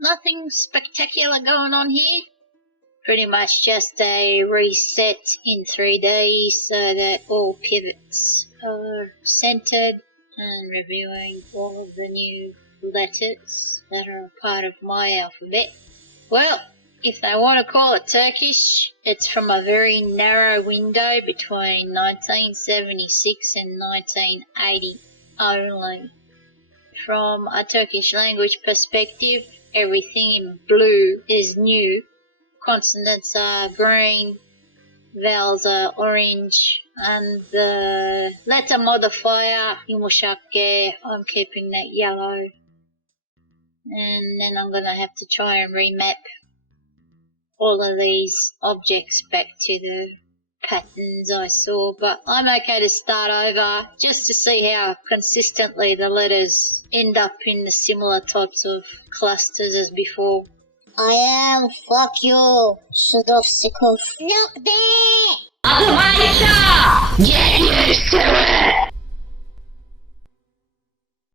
Nothing spectacular going on here. Pretty much just a reset in 3D so that all pivots are centered and reviewing all of the new letters that are a part of my alphabet. Well, if they want to call it Turkish, it's from a very narrow window between 1976 and 1980 only. From a Turkish language perspective, everything in blue is new. Consonants are green, vowels are orange, and the letter modifier, yumuşak G, I'm keeping that yellow. And then I'm going to have to try and remap all of these objects back to the patterns I saw, but I'm okay to start over just to see how consistently the letters end up in the similar types of clusters as before. I am fuck you, Sudovsikov. Look there! Adım Ayşe! Get